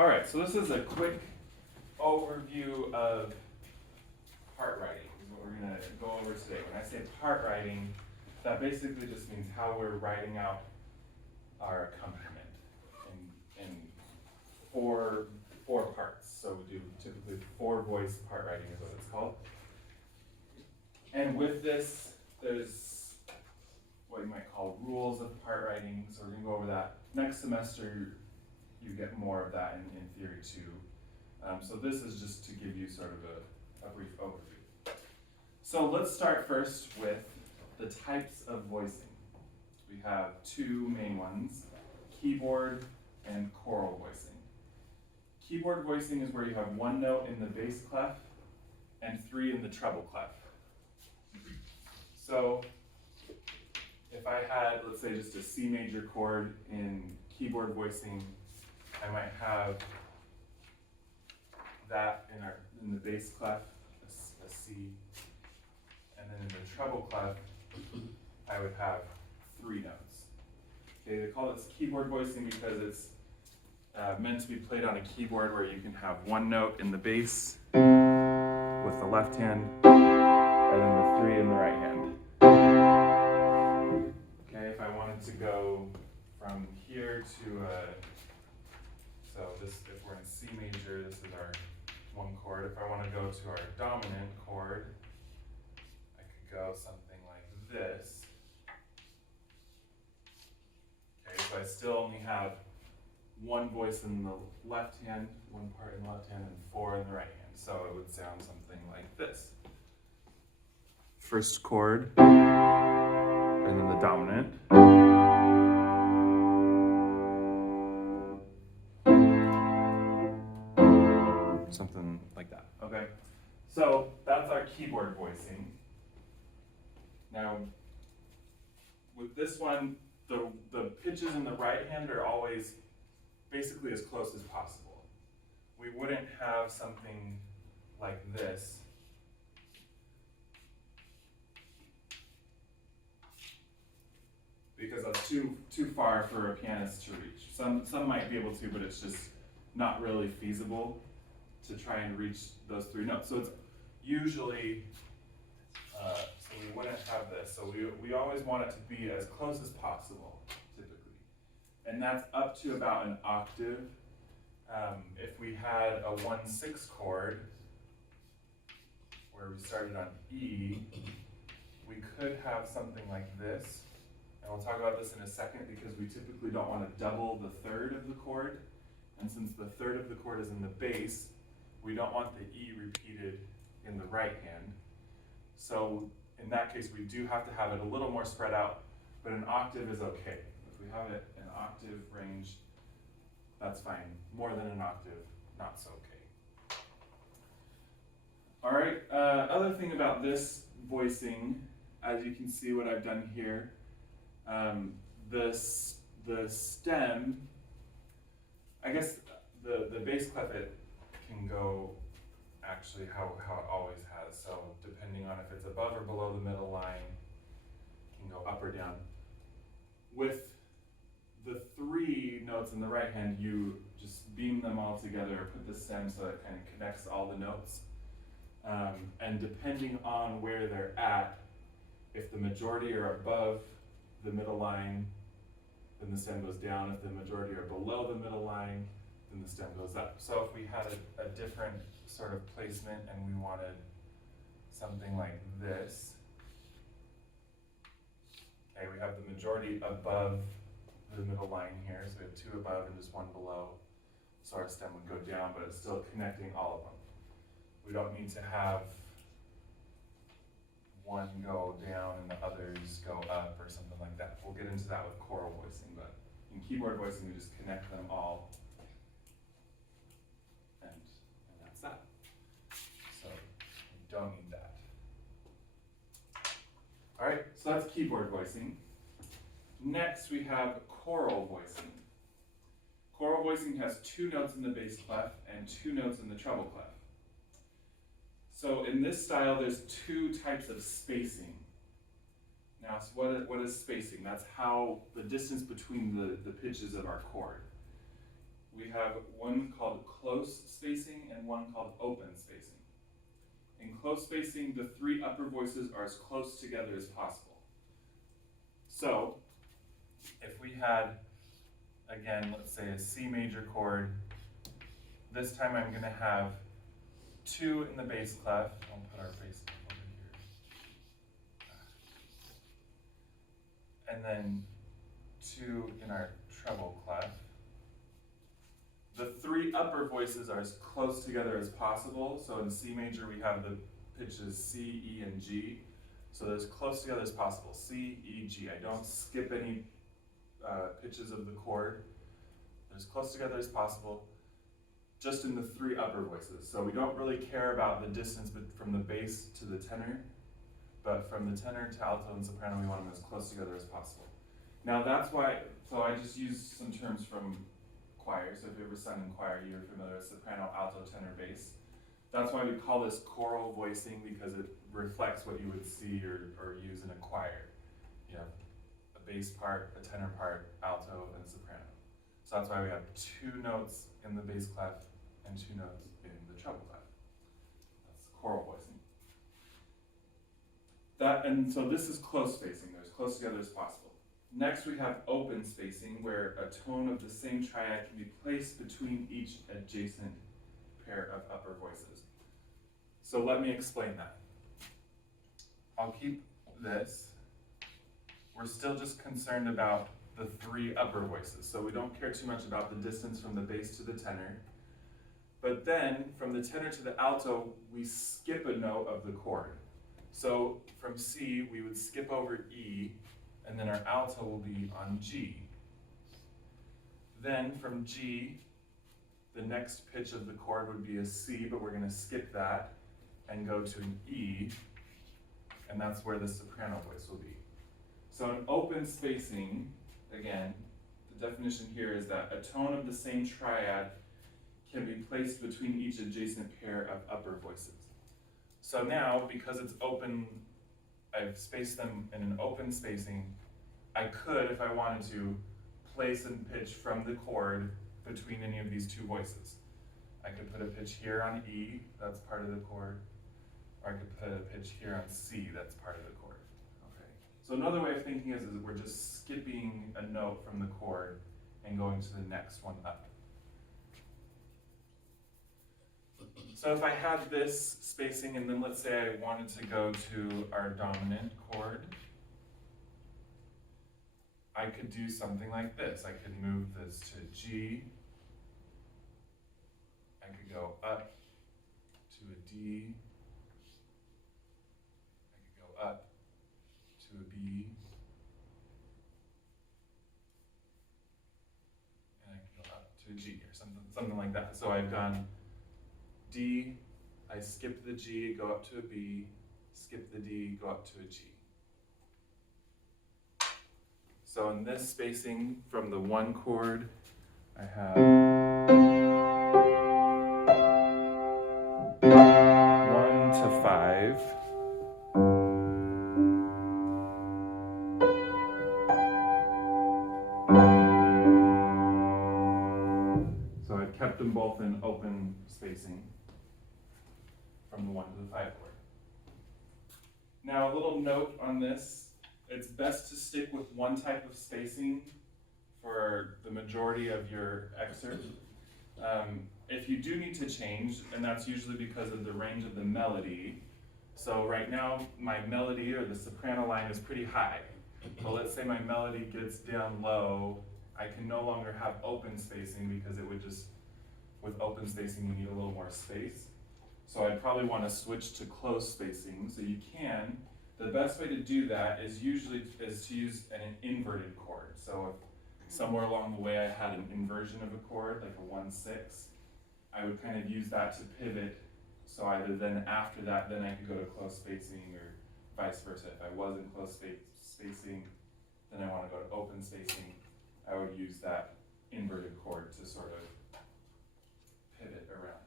All right, so this is a quick overview of part writing, is what we're going to go over today. When I say part writing, that basically just means how we're writing out our accompaniment in four parts. So we do typically 4-voice part writing is what it's called. And with this, there's what you might call rules of part writing. So we're going to go over that. Next semester, you get more of that in theory too. So this is just to give you sort of a brief overview. So let's start first with the types of voicing. We have 2 main ones, keyboard and choral voicing. Keyboard voicing is where you have 1 note in the bass clef and 3 in the treble clef. So if I had, let's say, just a C major chord in keyboard voicing, I might have that in the bass clef, a C, and then in the treble clef, I would have 3 notes. Okay, they call this keyboard voicing because it's meant to be played on a keyboard where you can have 1 note in the bass with the left hand, and then the 3 in the right hand. Okay, if I wanted to go from here to so this, if we're in C major, this is our 1 chord. If I want to go to our dominant chord, I could go something like this. Okay, so I still only have 1 voice in the left hand, 1 part in the left hand, and 4 in the right hand. So it would sound something like this. First chord, and then the dominant. Something like that, okay? So that's our keyboard voicing. Now, with this one, the pitches in the right hand are always basically as close as possible. We wouldn't have something like this. Because that's too far for a pianist to reach. Some might be able to, but it's just not really feasible to try and reach those 3 notes. So it's usually, so we wouldn't have this. So we always want it to be as close as possible, typically. And that's up to about an octave. If we had a 1/6 chord, where we started on E, we could have something like this. And we'll talk about this in a second because we typically don't want to double the 3rd of the chord. And since the 3rd of the chord is in the bass, we don't want the E repeated in the right hand. So in that case, we do have to have it a little more spread out, but an octave is okay. If we have it an octave range, that's fine. More than an octave, not so okay. All right, other thing about this voicing, as you can see what I've done here, the stem, I guess the bass clef, it can go actually how it always has. So depending on if it's above or below the middle line, it can go up or down. With the 3 notes in the right hand, you just beam them all together, put the stem so it kind of connects all the notes. And depending on where they're at, if the majority are above the middle line, then the stem goes down. If the majority are below the middle line, then the stem goes up. So if we had a different sort of placement and we wanted something like this, okay, we have the majority above the middle line here, so we have 2 above and just 1 below. So our stem would go down, but it's still connecting all of them. We don't need to have 1 go down and the others go up or something like that. We'll get into that with choral voicing, but in keyboard voicing, we just connect them all. And that's that. So we don't need that. All right, so that's keyboard voicing. Next, we have choral voicing. Choral voicing has 2 notes in the bass clef and 2 notes in the treble clef. So in this style, there's 2 types of spacing. Now, so what is spacing? That's how the distance between the pitches of our chord. we have one called close spacing and one called open spacing. In close spacing, the three upper voices are as close together as possible. So, if we had, again, let's say a C major chord, this time I'm going to have 2 in the bass clef. I'll put our bass clef over here. And then 2 in our treble clef. The 3 upper voices are as close together as possible. So in C major we have the pitches C, E, and G. So they're as close together as possible. C, E, G. I don't skip any pitches of the chord. They're as close together as possible, just in the 3 upper voices. So we don't really care about the distance from the bass to the tenor, but from the tenor to alto and soprano, we want them as close together as possible. Now that's why, so I just used some terms from choir. So if you ever sung in choir, you're familiar with soprano, alto, tenor, bass. That's why we call this choral voicing, because it reflects what you would see or use in a choir. You have a bass part, a tenor part, alto, and soprano. So that's why we have 2 notes in the bass clef and 2 notes in the treble clef. That's choral voicing. And so this is close spacing. They're as close together as possible. Next we have open spacing, where a tone of the same triad can be placed between each adjacent pair of upper voices. So let me explain that. I'll keep this. We're still just concerned about the 3 upper voices, so we don't care too much about the distance from the bass to the tenor. But then, from the tenor to the alto, we skip a note of the chord. So from C, we would skip over E, and then our alto will be on G. Then from G, the next pitch of the chord would be a C, but we're going to skip that and go to an E, and that's where the soprano voice will be. So in open spacing, again, the definition here is that a tone of the same triad can be placed between each adjacent pair of upper voices. So now, because it's open, I've spaced them in an open spacing, I could, if I wanted to, place and pitch from the chord between any of these 2 voices. I could put a pitch here on E, that's part of the chord, or I could put a pitch here on C, that's part of the chord. Okay. So another way of thinking is we're just skipping a note from the chord and going to the next one up. So if I had this spacing, and then let's say I wanted to go to our dominant chord, I could do something like this. I could move this to G. I could go up to a D. I could go up to a B. And I could go up to a G, or something like that. So I've gone D, I skip the G, go up to a B, skip the D, go up to a G. So in this spacing from the 1 chord, I have 1 to 5. So I've kept them both in open spacing from the 1 to the 5 chord. Now a little note on this. It's best to stick with one type of spacing for the majority of your excerpt. If you do need to change, and that's usually because of the range of the melody. So right now, my melody or the soprano line is pretty high. But let's say my melody gets down low, I can no longer have open spacing because it would just, with open spacing, you need a little more space. So I'd probably want to switch to close spacing, so you can. The best way to do that is to use an inverted chord. So if somewhere along the way I had an inversion of a chord, like a 1/6, I would kind of use that to pivot. So either then after that, then I could go to close spacing, or vice versa. If I was in close spacing, then I want to go to open spacing, I would use that inverted chord to sort of pivot around.